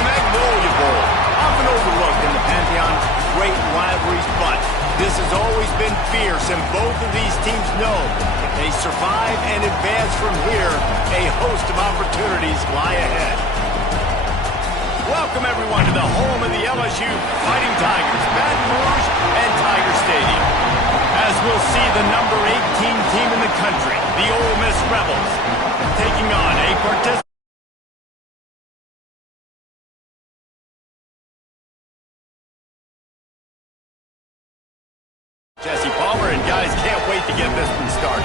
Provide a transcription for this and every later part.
the Magnolia Bowl. Often overlooked in the pantheon of great rivalries, but this has always been fierce, and both of these teams know if they survive and advance from here, a host of opportunities lie ahead. Welcome, everyone, to the home of the LSU Fighting Tigers, Baton Rouge and Tiger Stadium. As we'll see the number 18 team in the country, the Ole Miss Rebels, taking on a participant. Jesse Palmer, and guys, can't wait to get this one started.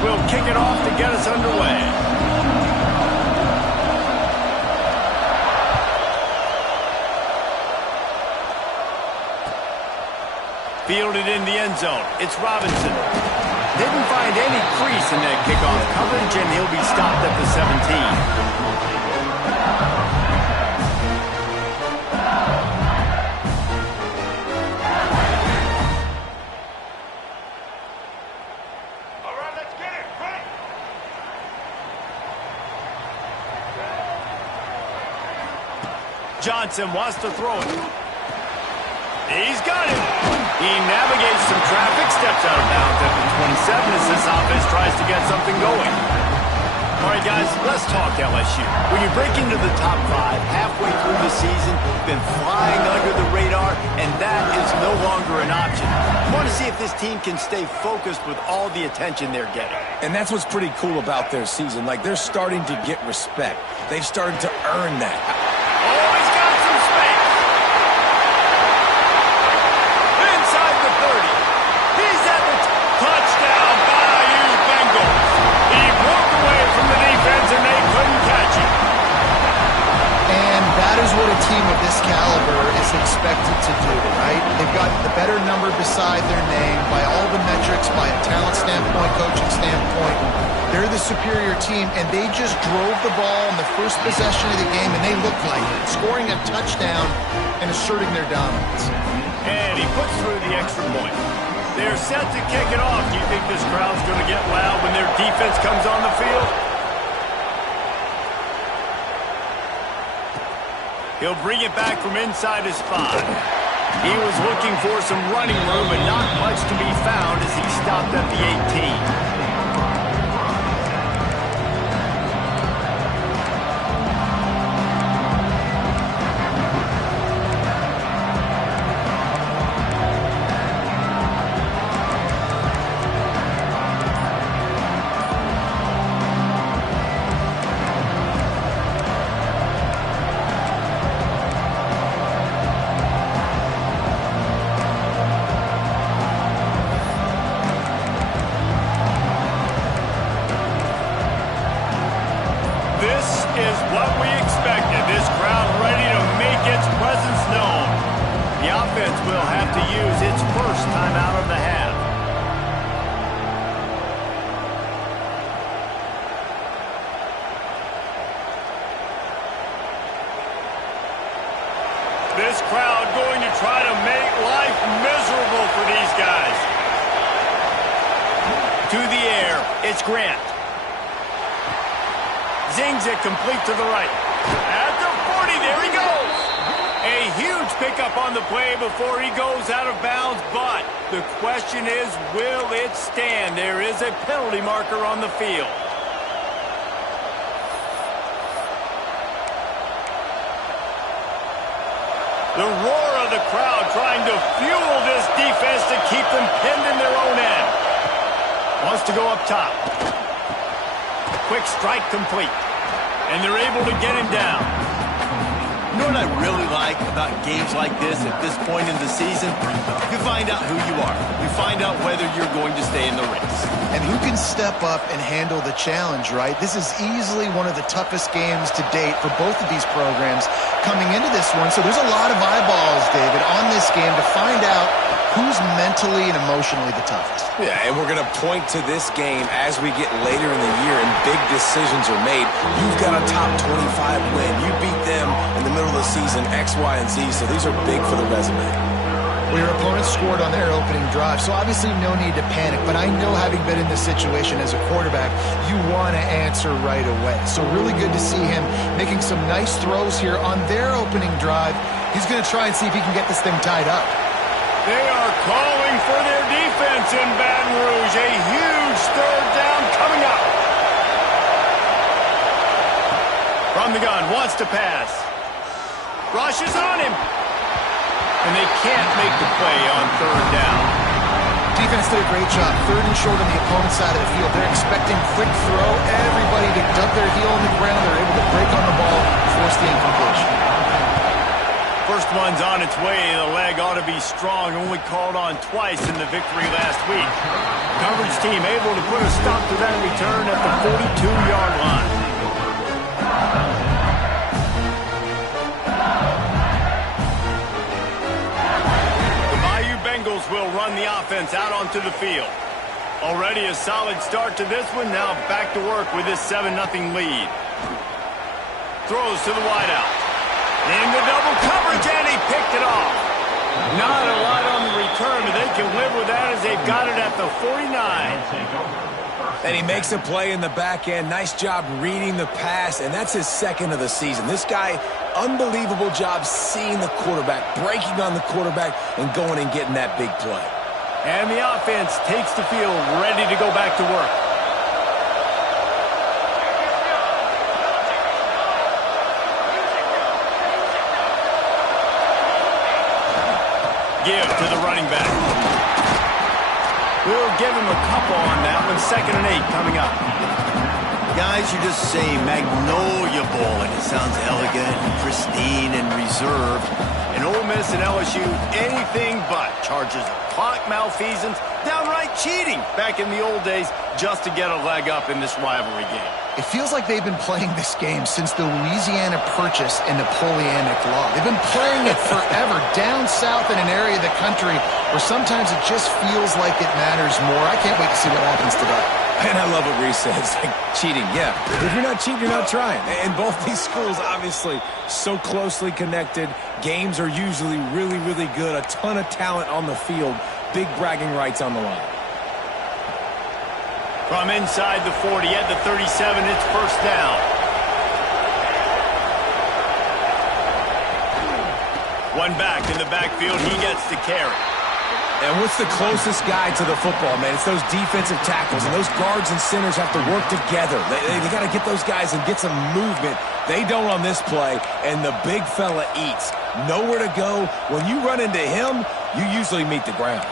We'll kick it off to get us underway. Fielded in the end zone. It's Robinson. Didn't find any crease in that kickoff coverage, and he'll be stopped at the 17. Johnson wants to throw it. He's got it. He navigates some traffic, steps out of bounds at the 27 as this offense tries to get something going. All right, guys, let's talk LSU. When you break into the top 5 halfway through the season, you've been flying under the radar, and that is no longer an option. You want to see if this team can stay focused with all the attention they're getting. And that's what's pretty cool about their season. Like, they're starting to get respect. They've started to earn that. Oh, he's got some space. Inside the 30. He's at the touchdown, Bayou Bengals. He broke away from the defense and they couldn't catch him. And that is what a team of this caliber is expected to do, right? They've got the better number beside their name by all the metrics, by a talent standpoint, coaching standpoint. They're the superior team, and they just drove the ball in the first possession of the game, and they looked like it, scoring a touchdown and asserting their dominance. And he puts through the extra point. They're set to kick it off. Do you think this crowd's going to get loud when their defense comes on the field? He'll bring it back from inside his 5. He was looking for some running room, but not much to be found as he stopped at the 18. Is what we expected. This crowd ready to make its presence known. The offense will have to use its first time out of the half. This crowd going to try to make life miserable for these guys. To the air, it's Grant. Zings it complete to the right. At the 40, there he goes. A huge pickup on the play before he goes out of bounds, but the question is, will it stand? There is a penalty marker on the field. The roar of the crowd trying to fuel this defense to keep them pinned in their own end. Wants to go up top. Quick strike complete. And they're able to get him down. You know what I really like about games like this at this point in the season? You find out who you are. You find out whether you're going to stay in the race. And who can step up and handle the challenge, right? This is easily one of the toughest games to date for both of these programs coming into this one, so there's a lot of eyeballs, David, on this game to find out who's mentally and emotionally the toughest. Yeah, and we're going to point to this game as we get later in the year and big decisions are made. You've got a top 25 win. You beat them in the middle of the season, X, Y, and Z, so these are big for the resume. Well, your opponent scored on their opening drive, so obviously no need to panic. But I know, having been in this situation as a quarterback, you want to answer right away. So really good to see him making some nice throws here on their opening drive. He's going to try and see if he can get this thing tied up. They are calling for their defense in Baton Rouge. A huge third down coming up. From the gun, wants to pass. Rushes on him. And they can't make the play on third down. Defense did a great job. Third and short on the opponent's side of the field. They're expecting quick throw. Everybody to dug their heel in the ground. They're able to break on the ball, force the incompletion. First one's on its way. The leg ought to be strong. Only called on twice in the victory last week. Coverage team able to put a stop to that return at the 42-yard line. Will run the offense out onto the field. Already a solid start to this one. Now back to work with this 7-0 lead. Throws to the wideout. In the double coverage, and he picked it off. Not a lot on the return, but they can live with that as they've got it at the 49. And he makes a play in the back end. Nice job reading the pass, and that's his second of the season. This guy, unbelievable job seeing the quarterback, breaking on the quarterback, and going and getting that big play. And the offense takes the field, ready to go back to work. Give to the running back. We'll give him a couple on that one. 2nd and 8 coming up. Guys, you just say Magnolia Bowl, and it sounds elegant and pristine and reserved. And Ole Miss and LSU, anything but. Charges of clock malfeasance, downright cheating back in the old days just to get a leg up in this rivalry game. It feels like they've been playing this game since the Louisiana Purchase and Napoleonic Law. They've been playing it forever down south in an area of the country where sometimes it just feels like it matters more. I can't wait to see what happens today. And I love what Reese says, like cheating. Yeah, if you're not cheating, you're not trying. And both these schools, obviously, so closely connected. Games are usually really, really good. A ton of talent on the field. Big bragging rights on the line. From inside the 40 at the 37, it's first down. One back in the backfield, he gets the carry. And what's the closest guy to the football, man? It's those defensive tackles, and those guards and centers have to work together. They got to get those guys and get some movement. They don't on this play, and the big fella eats. Nowhere to go. When you run into him, you usually meet the ground.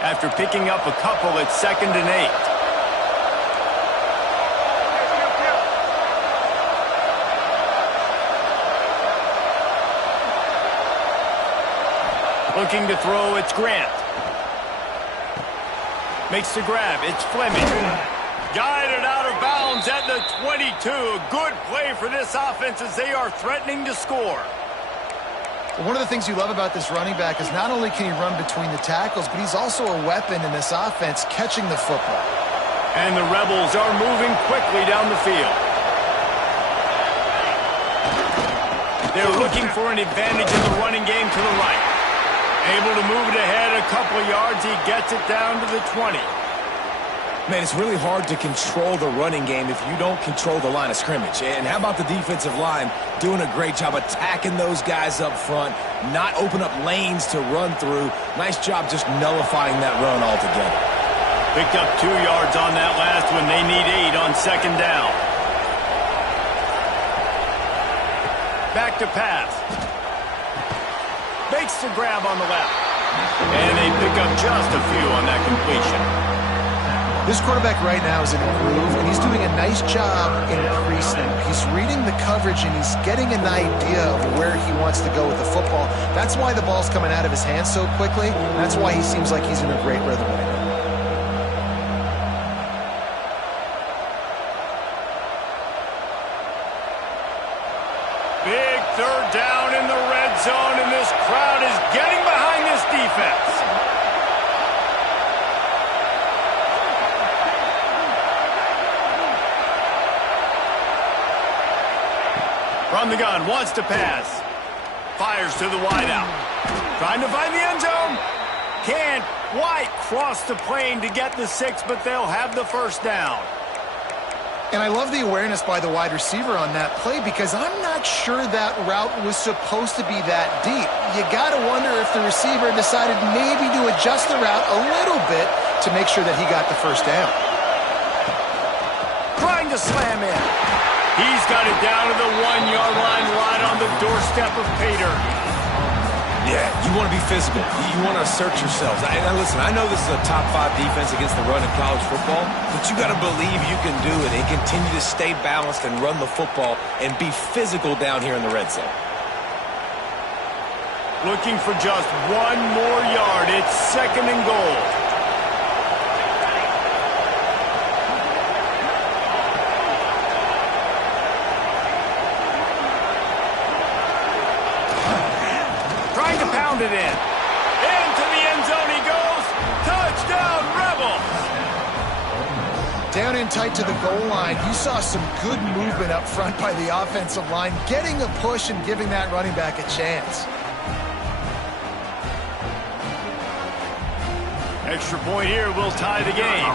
After picking up a couple, it's 2nd and 8. Looking to throw, it's Grant. Makes the grab, it's Fleming. Guided out of bounds at the 22. A good play for this offense as they are threatening to score. One of the things you love about this running back is not only can he run between the tackles, but he's also a weapon in this offense catching the football. And the Rebels are moving quickly down the field. They're looking for an advantage in the running game to the right. Able to move it ahead a couple of yards. He gets it down to the 20. Man, it's really hard to control the running game if you don't control the line of scrimmage. And how about the defensive line doing a great job attacking those guys up front, not open up lanes to run through. Nice job just nullifying that run altogether. Picked up 2 yards on that last one. They need 8 on 2nd down. Back to pass. Makes the grab on the left. And they pick up just a few on that completion. This quarterback right now is in a groove, and he's doing a nice job in pre-snap. He's reading the coverage, and he's getting an idea of where he wants to go with the football. That's why the ball's coming out of his hands so quickly. That's why he seems like he's in a great rhythm right now. Third down in the red zone, and this crowd is getting behind this defense. From the gun, wants to pass. Fires to the wideout. Trying to find the end zone. Can't quite cross the plane to get the 6, but they'll have the first down. And I love the awareness by the wide receiver on that play because I'm not sure that route was supposed to be that deep. You got to wonder if the receiver decided maybe to adjust the route a little bit to make sure that he got the first down. Trying to slam in. He's got it down to the 1-yard line right on the doorstep of Pater. Yeah, you want to be physical. You want to assert yourselves. And listen, I know this is a top 5 defense against the run in college football, but you got to believe you can do it and continue to stay balanced and run the football and be physical down here in the red zone. Looking for just 1 more yard. It's 2nd and goal. Trying to pound it in. Into the end zone he goes. Touchdown, Rebels! Down in tight to the goal line, you saw some good movement up front by the offensive line, getting a push and giving that running back a chance. Extra point here will tie the game.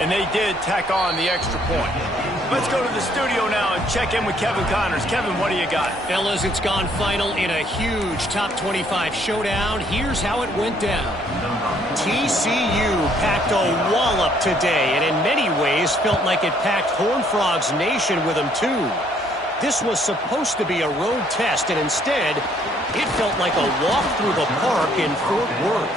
And they did tack on the extra point. Let's go to the studio now and check in with Kevin Connors. Kevin, what do you got? Fellas, it's gone final in a huge top 25 showdown. Here's how it went down. TCU packed a wallop today, and in many ways felt like it packed Horned Frogs Nation with them too. This was supposed to be a road test, and instead, it felt like a walk through the park in Fort Worth.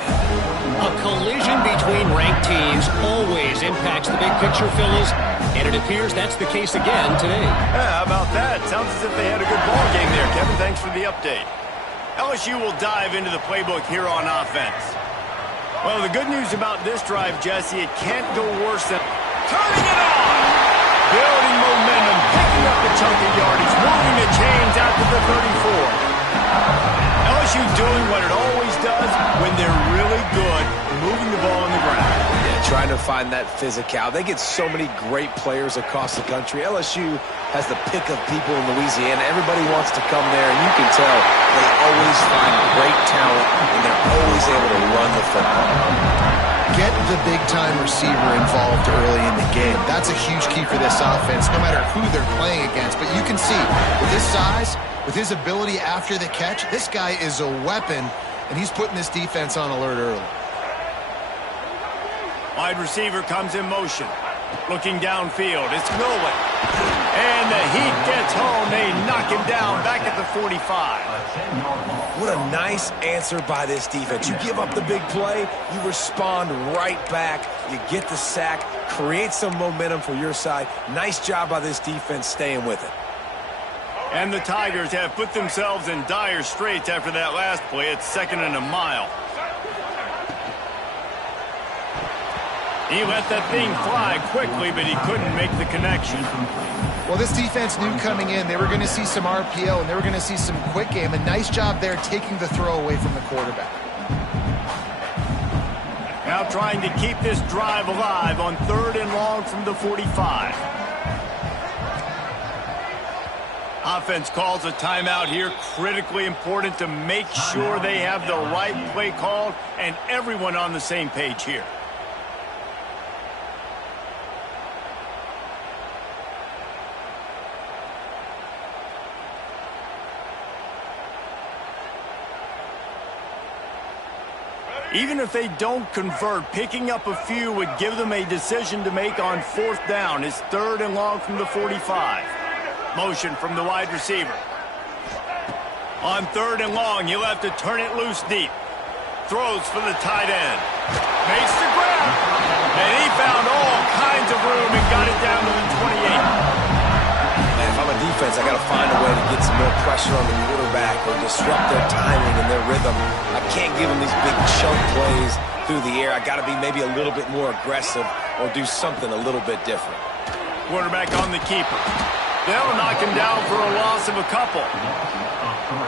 A collision between ranked teams always impacts the big picture, fellas, and it appears that's the case again today. Yeah, how about that? Sounds as if they had a good ball game there, Kevin. Thanks for the update. LSU will dive into the playbook here on offense. Well, the good news about this drive, Jesse, it can't go worse than turning it on! Building momentum, picking up a chunk of yardage, moving the chains out to the 34. LSU doing what it always does when they're really good, moving the ball on the ground. Yeah, trying to find that physical. They get so many great players across the country. LSU has the pick of people in Louisiana. Everybody wants to come there, and you can tell they always find great talent, and they're always able to run the football. Get the big-time receiver involved early in the game. That's a huge key for this offense, no matter who they're playing against. But you can see, with his size, with his ability after the catch, this guy is a weapon, and he's putting this defense on alert early. Wide receiver comes in motion. Looking downfield, it's Nolan. And the heat gets home. They knock him down back at the 45. What a nice answer by this defense. You give up the big play, you respond right back, you get the sack, create some momentum for your side. Nice job by this defense staying with it. And the Tigers have put themselves in dire straits after that last play. It's 2nd and a mile. He let that thing fly quickly, but he couldn't make the connection. Well, this defense knew coming in they were going to see some RPO and they were going to see some quick game. A nice job there taking the throw away from the quarterback. Now trying to keep this drive alive on 3rd and long from the 45. Offense calls a timeout here. Critically important to make sure they have the right play called and everyone on the same page here. Even if they don't convert, picking up a few would give them a decision to make on 4th down. It's 3rd and long from the 45. Motion from the wide receiver. On 3rd and long, he'll have to turn it loose deep. Throws for the tight end. Makes the grab. And he found all kinds of room and got it down to the 28. And if I'm a defense, I got to find a way to get some more pressure on the quarterback or disrupt their timing and their rhythm. I can't give them these big chunk plays through the air. I got to be maybe a little bit more aggressive or do something a little bit different. Quarterback on the keeper. They'll knock him down for a loss of a couple.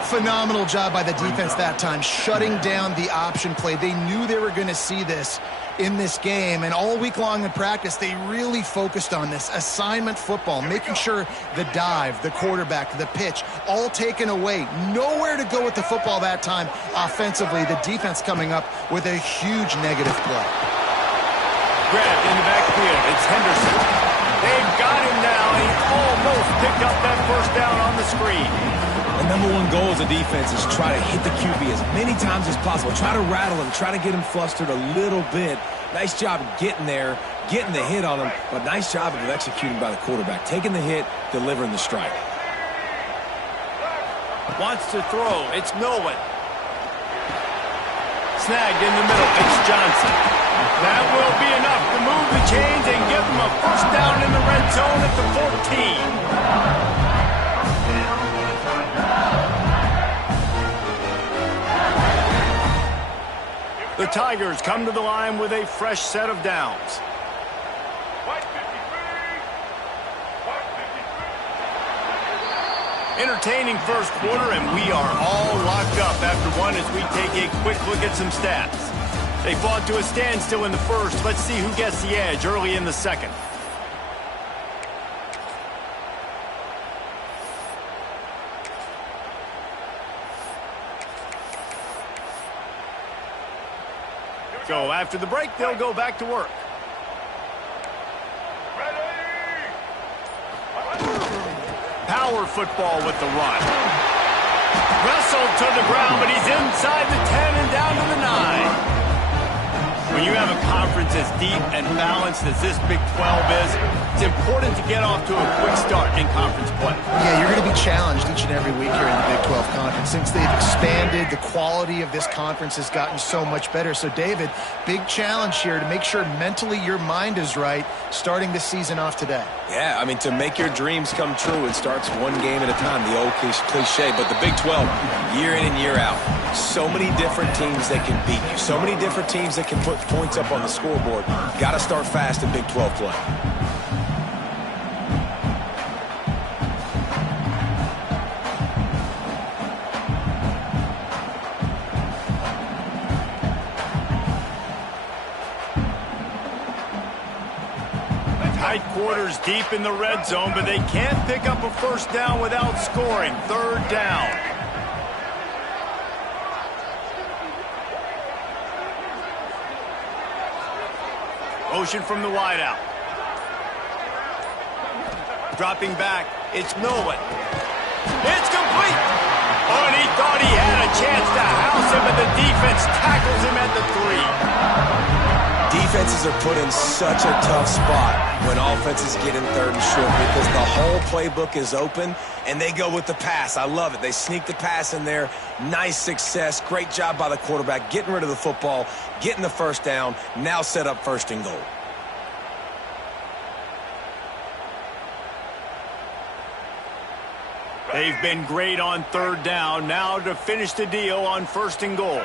Phenomenal job by the defense that time, shutting down the option play. They knew they were going to see this in this game, and all week long in practice, they really focused on this assignment football, making sure the dive, the quarterback, the pitch, all taken away. Nowhere to go with the football that time offensively. The defense coming up with a huge negative play. Grabbed in the backfield. It's Henderson. They've got him now. He almost picked up that first down on the screen. The number one goal as a defense is try to hit the QB as many times as possible. Try to rattle him. Try to get him flustered a little bit. Nice job getting there, getting the hit on him, but nice job of executing by the quarterback. Taking the hit, delivering the strike. Wants to throw. It's Nolan. Snagged in the middle. It's Johnson. That will be enough to move the chains and give them a first down in the red zone at the 14. The Tigers come to the line with a fresh set of downs. Entertaining first quarter, and we are all locked up after one as we take a quick look at some stats. They fought to a standstill in the first. Let's see who gets the edge early in the second. So after the break, they'll go back to work. Power football with the run. Wrestled to the ground, but he's inside the 10 and down to the 9. When you have a conference as deep and balanced as this Big 12 is, it's important to get off to a quick start in conference play. Yeah, you're going to be challenged each and every week here in the Big 12 Conference. Since they've expanded, the quality of this conference has gotten so much better. So, David, big challenge here to make sure mentally your mind is right starting this season off today. Yeah, I mean, to make your dreams come true, it starts one game at a time, the old cliche. But the Big 12, year in and year out, so many different teams that can beat you, so many different teams that can put points up on the scoreboard. Got to start fast in Big 12 play. Tight quarters deep in the red zone, but they can't pick up a first down without scoring. Third down. Motion from the wideout. Dropping back, it's Nolan. It's complete. Oh, and he thought he had a chance to house him, but the defense tackles him at the 3. Defenses are put in such a tough spot when offenses get in third and short because the whole playbook is open and they go with the pass. I love it. They sneak the pass in there. Nice success. Great job by the quarterback getting rid of the football, getting the first down, now set up first and goal. They've been great on third down. Now to finish the deal on first and goal.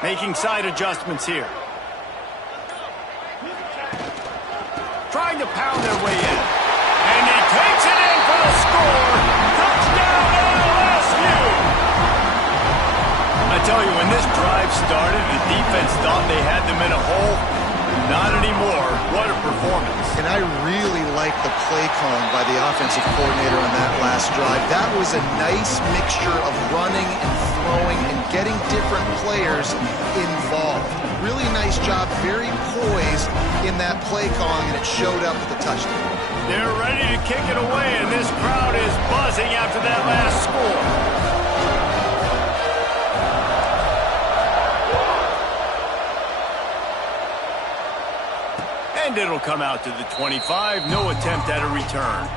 Making side adjustments here. Trying to pound their way in. And he takes it in for the score. Touchdown LSU! I tell you, when this drive started, the defense thought they had them in a hole. Not anymore. What a performance. And I really like the play calling by the offensive coordinator on that last drive. That was a nice mixture of running and throwing and getting different players involved. Really nice job, very poised in that play calling, and it showed up with the touchdown. They're ready to kick it away, and this crowd is buzzing after that last score. And it'll come out to the 25. No attempt at a return.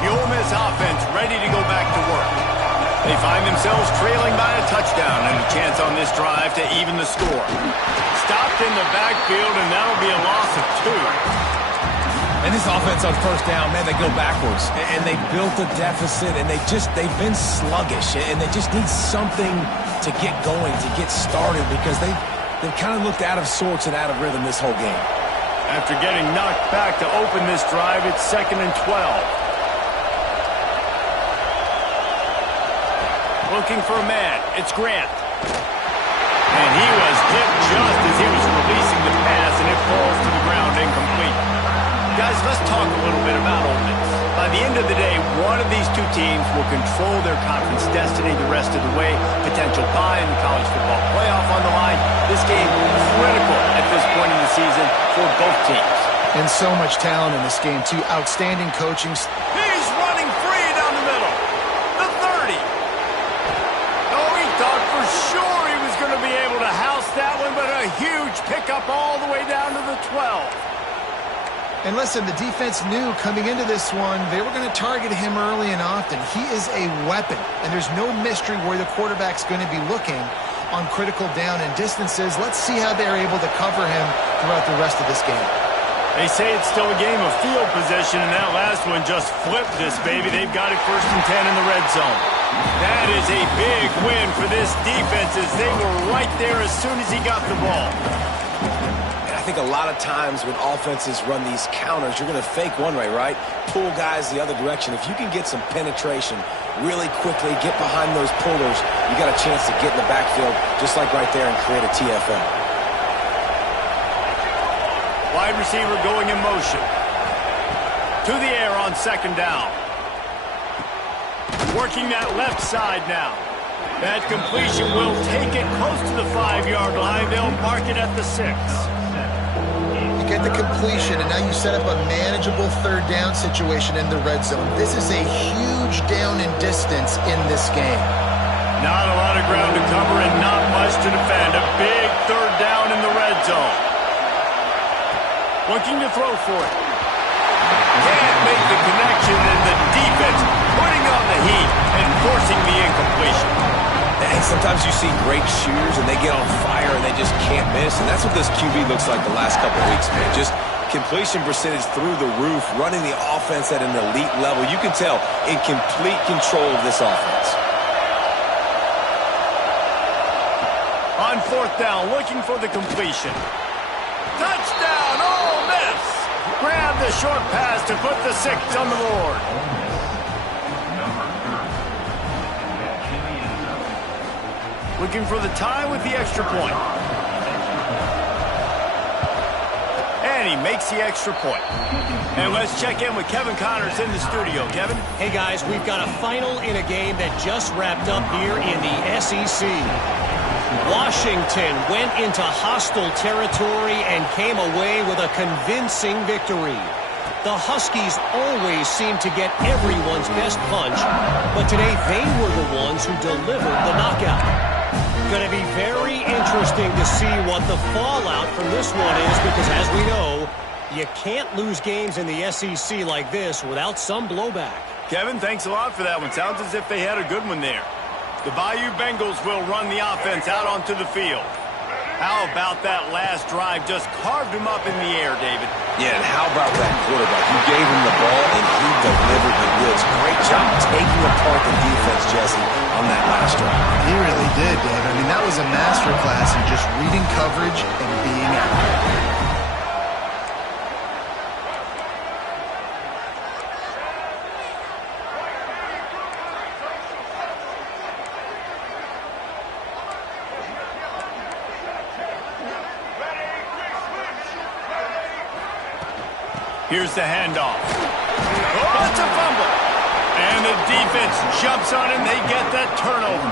The Ole Miss offense ready to go back to work. They find themselves trailing by a touchdown and a chance on this drive to even the score. Stopped in the backfield, and that'll be a loss of 2. And this offense on first down, man, they go backwards. And they built a deficit, and they've been sluggish. And they just need something to get going, to get started, because they've kind of looked out of sorts and out of rhythm this whole game. After getting knocked back to open this drive, it's 2nd and 12. Looking for a man. It's Grant. And he was hit just as he was releasing the pass, and it falls to the ground incomplete. Guys, let's talk a little bit about Ole Miss. By the end of the day, one of these two teams will control their conference destiny the rest of the way. Potential bye in the college football playoff on the line. This game is critical at this point in the season for both teams. And so much talent in this game, too. Outstanding coaching. He's running free down the middle. The 30. Oh, he thought for sure he was going to be able to house that one, but a huge pickup all the way down to the 12. And listen, the defense knew coming into this one, they were going to target him early and often. He is a weapon, and there's no mystery where the quarterback's going to be looking on critical down and distances. Let's see how they're able to cover him throughout the rest of this game. They say it's still a game of field position, and that last one just flipped this baby. They've got it 1st and 10 in the red zone. That is a big win for this defense, as they were right there as soon as he got the ball. I think a lot of times when offenses run these counters, you're going to fake one way, right? Pull guys the other direction. If you can get some penetration really quickly, get behind those pullers, you got a chance to get in the backfield just like right there and create a TFL. Wide receiver going in motion. To the air on 2nd down. Working that left side now. That completion will take it close to the 5-yard line. They'll mark it at the 6. Get the completion, and now you set up a manageable 3rd down situation in the red zone. This is a huge down in distance in this game. Not a lot of ground to cover and not much to defend. A big 3rd down in the red zone. Looking to throw for it. Can't make the connection, and the defense putting on the heat and forcing the incompletion. And sometimes you see great shooters and they get on fire and they just can't miss. And that's what this QB looks like the last couple of weeks, man. Just completion percentage through the roof, running the offense at an elite level. You can tell in complete control of this offense. On 4th down, looking for the completion. Touchdown, Ole Miss! Grab the short pass to put the 6 on the board. Looking for the tie with the extra point. And he makes the extra point. And let's check in with Kevin Connors in the studio. Kevin? Hey, guys, we've got a final in a game that just wrapped up here in the SEC. Washington went into hostile territory and came away with a convincing victory. The Huskies always seem to get everyone's best punch, but today they were the ones who delivered the knockout. Going to be very interesting to see what the fallout from this one is, because as we know, you can't lose games in the SEC like this without some blowback. Kevin, thanks a lot for that one. Sounds as if they had a good one there. The Bayou Bengals will run the offense out onto the field. How about that last drive? Just carved him up in the air, David. Yeah, and how about that quarterback? You gave him the ball, and he delivered the goods. Great job taking apart the defense, Jesse, on that last drive. He really did, Dave. I mean, that was a masterclass in just reading coverage and being accurate. Here's the handoff. Oh, it's a fumble. And the defense jumps on him. They get that turnover.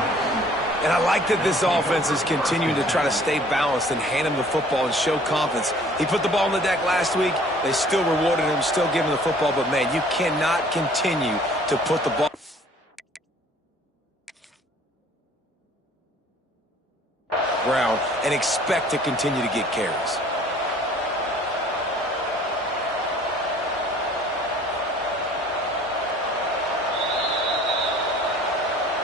And I like that this offense is continuing to try to stay balanced and hand him the football and show confidence. He put the ball on the deck last week. They still rewarded him, still gave him the football. But, man, you cannot continue to put the ball ground and expect to continue to get carries.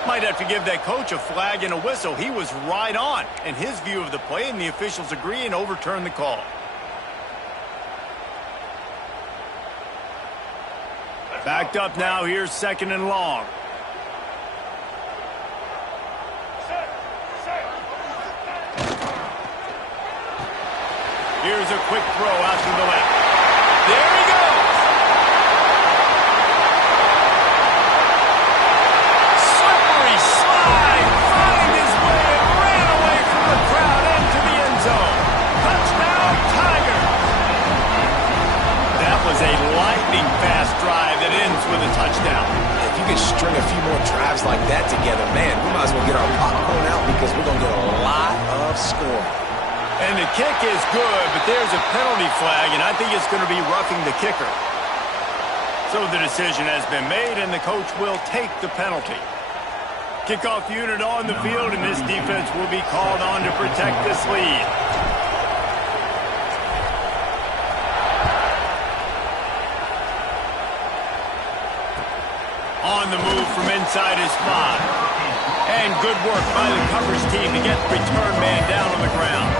Might have to give that coach a flag and a whistle. He was right on in his view of the play, and the officials agree and overturn the call. Backed up now. Here's 2nd and long. Here's a quick throw out to the left. There he goes. Slippery slide. Find his way and ran away from the crowd into the end zone. Touchdown, Tigers. That was a lightning-fast drive that ends with a touchdown. If you can string a few more drives like that together, man, we might as well get our popcorn out because we're going to get a lot of scoring. And the kick is good, but there's a penalty flag, and I think it's going to be roughing the kicker. So the decision has been made, and the coach will take the penalty. Kickoff unit on the field, and this defense will be called on to protect this lead. On the move from inside his spot. And good work by the coverage team to get the return man down on the ground.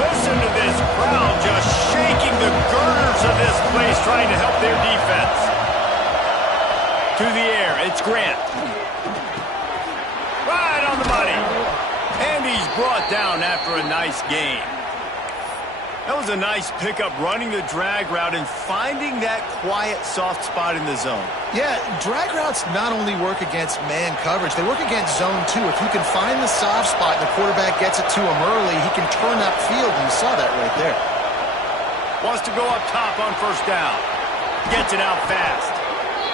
Listen to this crowd just shaking the girders of this place trying to help their defense. To the air, it's Grant. Right on the money. And he's brought down after a nice gain. That was a nice pickup, running the drag route and finding that quiet, soft spot in the zone. Yeah, drag routes not only work against man coverage, they work against zone too. If you can find the soft spot and the quarterback gets it to him early, he can turn that field, and you saw that right there. Wants to go up top on 1st down. Gets it out fast.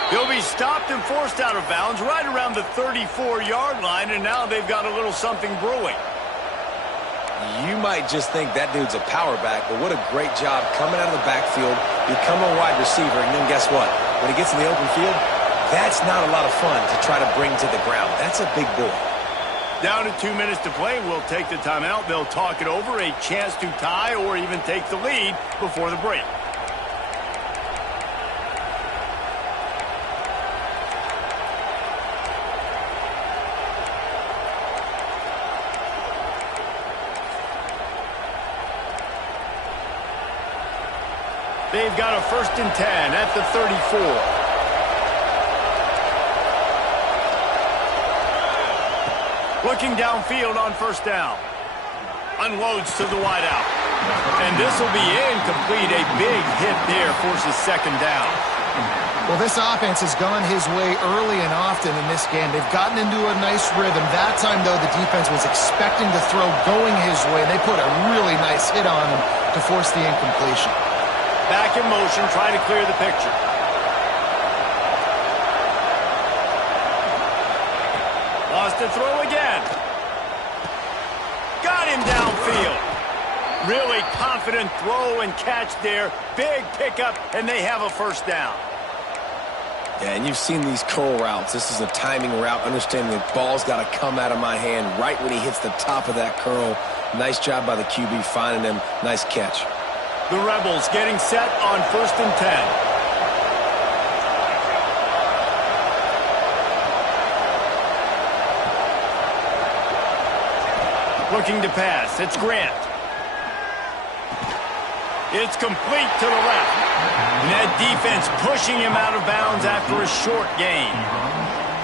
He'll be stopped and forced out of bounds right around the 34-yard line, and now they've got a little something brewing. You might just think that dude's a power back, but what a great job coming out of the backfield, becoming a wide receiver, and then guess what? When he gets in the open field, that's not a lot of fun to try to bring to the ground. That's a big boy. Down to 2 minutes to play. We'll take the timeout. They'll talk it over, a chance to tie or even take the lead before the break. They've got a 1st and 10 at the 34. Looking downfield on 1st down. Unloads to the wideout. And this will be incomplete. A big hit there forces 2nd down. Well, this offense has gone his way early and often in this game. They've gotten into a nice rhythm. That time, though, the defense was expecting to throw going his way. They put a really nice hit on him to force the incompletion. Back in motion, trying to clear the picture. Lost the throw again. Got him downfield. Really confident throw and catch there. Big pickup, and they have a 1st down. Yeah, and you've seen these curl routes. This is a timing route, understanding the ball's got to come out of my hand right when he hits the top of that curl. Nice job by the QB finding him. Nice catch. The Rebels getting set on 1st and 10. Looking to pass. It's Grant. It's complete to the left. And that defense pushing him out of bounds after a short gain.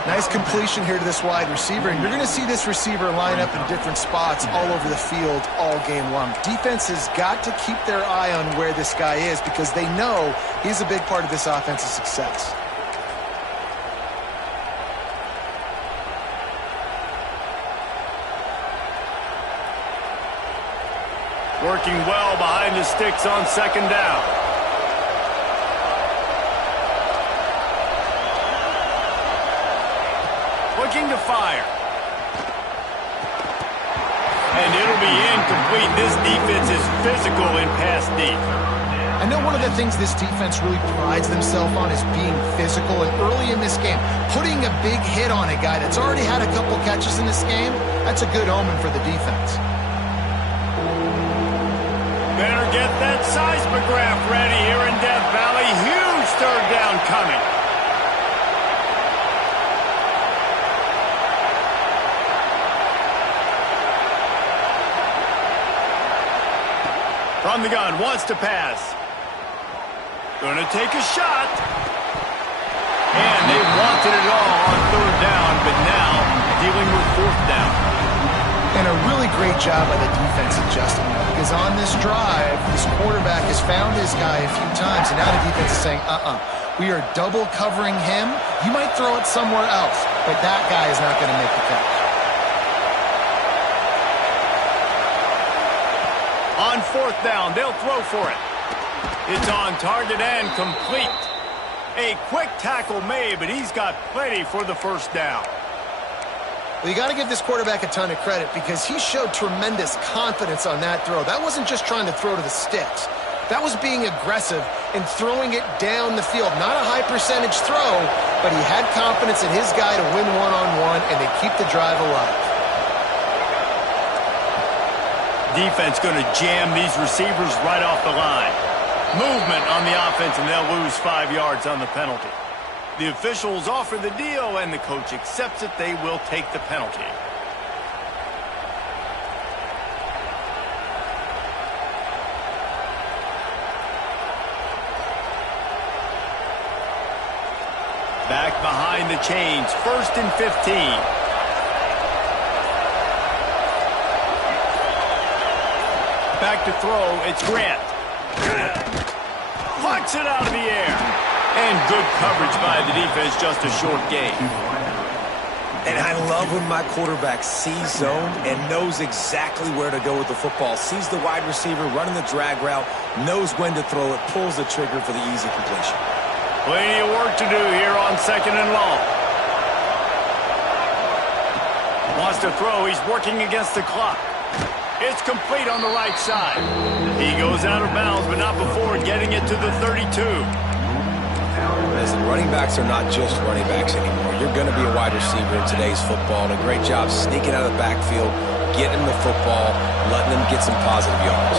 Nice completion here to this wide receiver, and you're going to see this receiver line up in different spots all over the field all game long. Defense has got to keep their eye on where this guy is because they know he's a big part of this offense's success. Working well behind the sticks on 2nd down. Looking to fire. And it'll be incomplete. This defense is physical in pass deep. I know one of the things this defense really prides themselves on is being physical, and early in this game, putting a big hit on a guy that's already had a couple catches in this game, that's a good omen for the defense. Better get that seismograph ready here in Death Valley. Huge third down coming. From the gun, wants to pass. Gonna take a shot. And they wanted it all on third down, but now dealing with fourth down. And a really great job by the defense adjusting that, because on this drive, this quarterback has found his guy a few times, and now the defense is saying, we are double covering him. You might throw it somewhere else, but that guy is not going to make the catch. On fourth down, they'll throw for it. It's on target and complete. A quick tackle made, but he's got plenty for the first down. Well, you got to give this quarterback a ton of credit because he showed tremendous confidence on that throw. That wasn't just trying to throw to the sticks. That was being aggressive and throwing it down the field. Not a high percentage throw, but he had confidence in his guy to win one-on-one and to keep the drive alive. Defense going to jam these receivers right off the line. Movement on the offense, and they'll lose 5 yards on the penalty. The officials offer the deal, and the coach accepts it. They will take the penalty. Back behind the chains, 1st and 15. Back to throw, it's Grant. Plucks it out of the air. And good coverage by the defense, just a short gain. And I love when my quarterback sees zone and knows exactly where to go with the football. Sees the wide receiver running the drag route, knows when to throw it, pulls the trigger for the easy completion. Plenty of work to do here on 2nd and long. Wants to throw, he's working against the clock. It's complete on the right side. He goes out of bounds, but not before getting it to the 32. Listen, running backs are not just running backs anymore. You're going to be a wide receiver in today's football, and a great job sneaking out of the backfield, getting the football, letting them get some positive yards.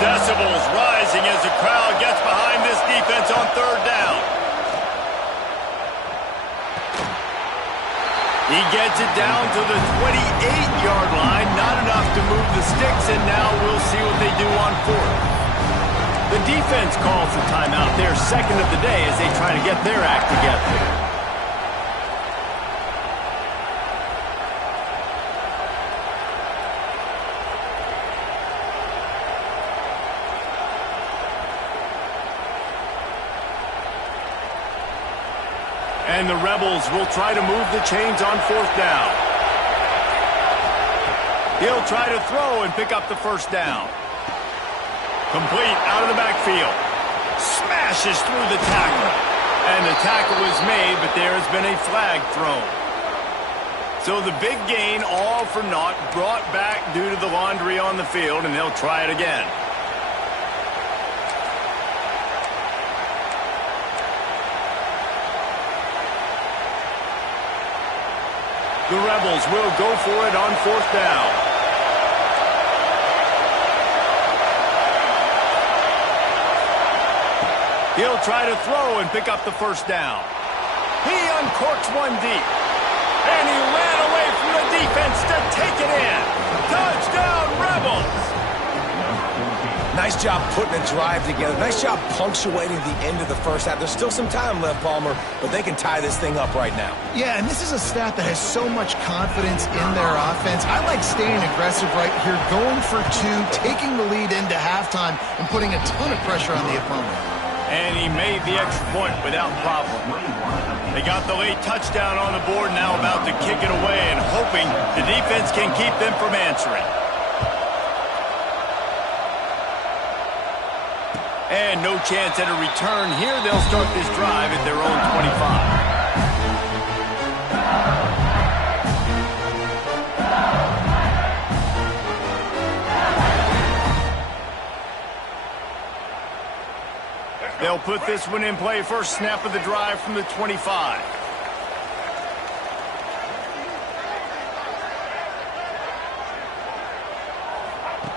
Decibels rising as the crowd gets behind this defense on third down. He gets it down to the 28-yard line. Not enough to move the sticks, and now we'll see what they do on fourth. The defense calls the timeout, their second of the day, as they try to get their act together. And the Rebels will try to move the chains on fourth down. He'll try to throw and pick up the first down. Complete out of the backfield. Smashes through the tackle. And the tackle is made, but there has been a flag thrown. So the big gain, all for naught, brought back due to the laundry on the field, and they'll try it again. The Rebels will go for it on fourth down. He'll try to throw and pick up the first down. He uncorks one deep. And he ran away from the defense to take it in. Touchdown, Rebels! Nice job putting a drive together. Nice job punctuating the end of the first half. There's still some time left, Palmer, but they can tie this thing up right now. Yeah, and this is a staff that has so much confidence in their offense. I like staying aggressive right here, going for two, taking the lead into halftime, and putting a ton of pressure on the opponent. And he made the extra point without problem. They got the late touchdown on the board, now about to kick it away and hoping the defense can keep them from answering. And no chance at a return here. They'll start this drive at their own 25. They'll put this one in play. First snap of the drive from the 25.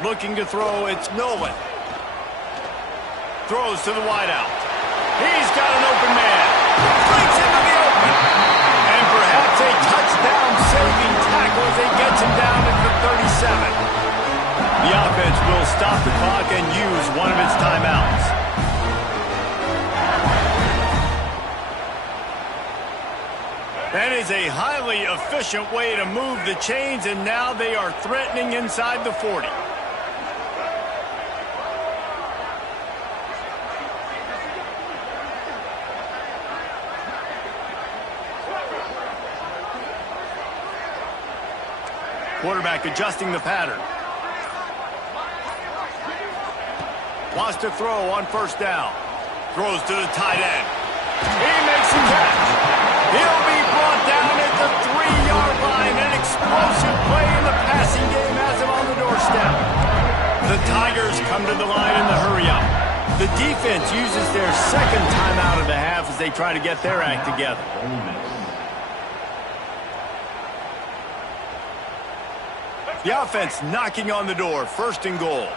Looking to throw, it's Nolan. Throws to the wideout. He's got an open man. Breaks into the open. And perhaps a touchdown-saving tackle as he gets him down at the 37. The offense will stop the clock and use one of its timeouts. That is a highly efficient way to move the chains, and now they are threatening inside the 40. Quarterback adjusting the pattern. Wants to throw on first down. Throws to the tight end. He makes the catch. He'll be brought down at the 3-yard line. An explosive play in the passing game has him on the doorstep. The Tigers come to the line in the hurry-up. The defense uses their second timeout of the half as they try to get their act together. The offense knocking on the door, first and goal.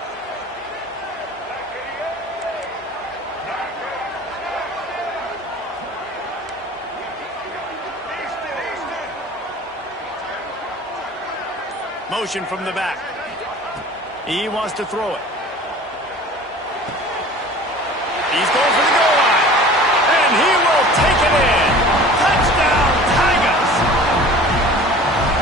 Motion from the back. He wants to throw it. He's going for the goal line. And he will take it in. Touchdown, Tigers!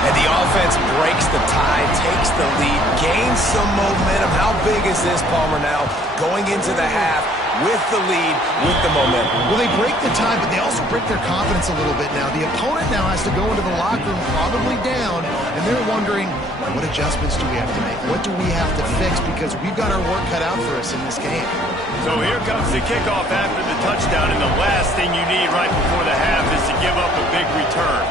And the offense breaks the tie, takes the lead, gains some momentum. How big is this, Palmer, now? Going into the half with the lead, with the momentum. Well, they break the tie, but they also break their confidence a little bit now. The opponent now has to go into the locker room probably down, and they're wondering, what adjustments do we have to make? What do we have to fix? Because we've got our work cut out for us in this game. So here comes the kickoff after the touchdown, and the last thing you need right before the half is to give up a big return.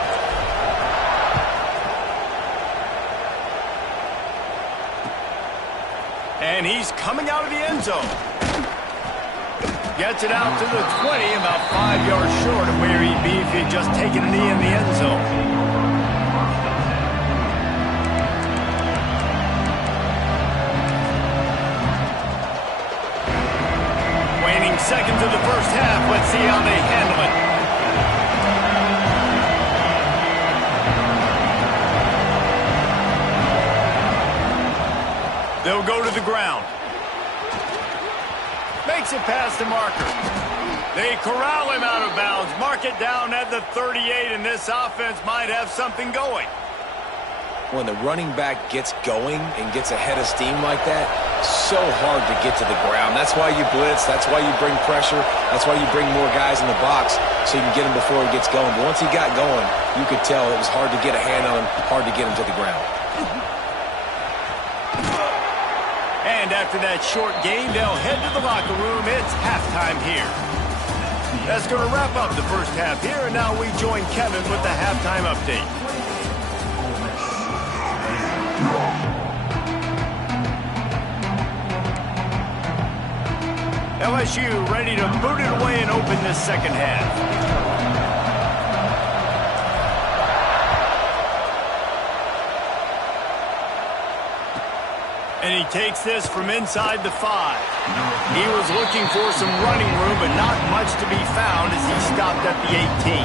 And he's coming out of the end zone. Gets it out to the 20, about 5 yards short of where he'd be if he'd just taken a knee in the end zone. Waning seconds of the first half. Let's see how they handle it. They'll go to the ground. Makes it past the marker. They corral him out of bounds. Mark it down at the 38, and this offense might have something going. When the running back gets going and gets ahead of steam like that, so hard to get to the ground. That's why you blitz. That's why you bring pressure. That's why you bring more guys in the box so you can get him before he gets going. But once he got going, you could tell it was hard to get a hand on him, hard to get him to the ground. And after that short game, they'll head to the locker room. It's halftime here. That's going to wrap up the first half here, and now we join Kevin with the halftime update. LSU ready to boot it away and open this second half. And he takes this from inside the 5. He was looking for some running room, but not much to be found as he stopped at the 18.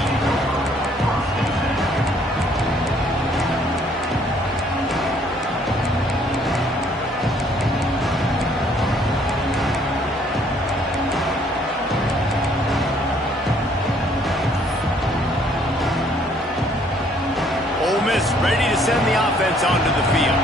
Ole Miss ready to send the offense onto the field.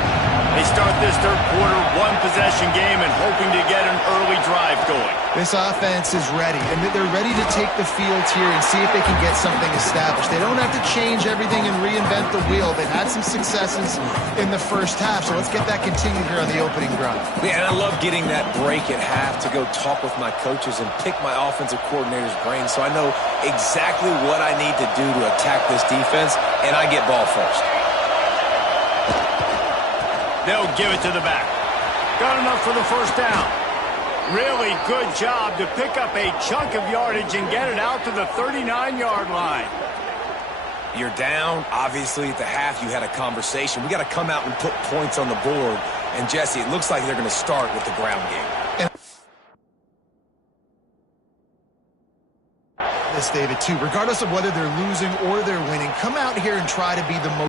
They start this third quarter, one-possession game, and hoping to get an early drive going. This offense is ready, and they're ready to take the field here and see if they can get something established. They don't have to change everything and reinvent the wheel. They've had some successes in the first half, so let's get that continued here on the opening drive. Yeah, and I love getting that break at half to go talk with my coaches and pick my offensive coordinator's brain so I know exactly what I need to do to attack this defense, and I get ball first. They'll give it to the back. Got enough for the first down. Really good job to pick up a chunk of yardage and get it out to the 39-yard line. You're down. Obviously, at the half, you had a conversation. We got to come out and put points on the board. And, Jesse, it looks like they're going to start with the ground game. This, David, too. Regardless of whether they're losing or they're winning, come out here and try to be the most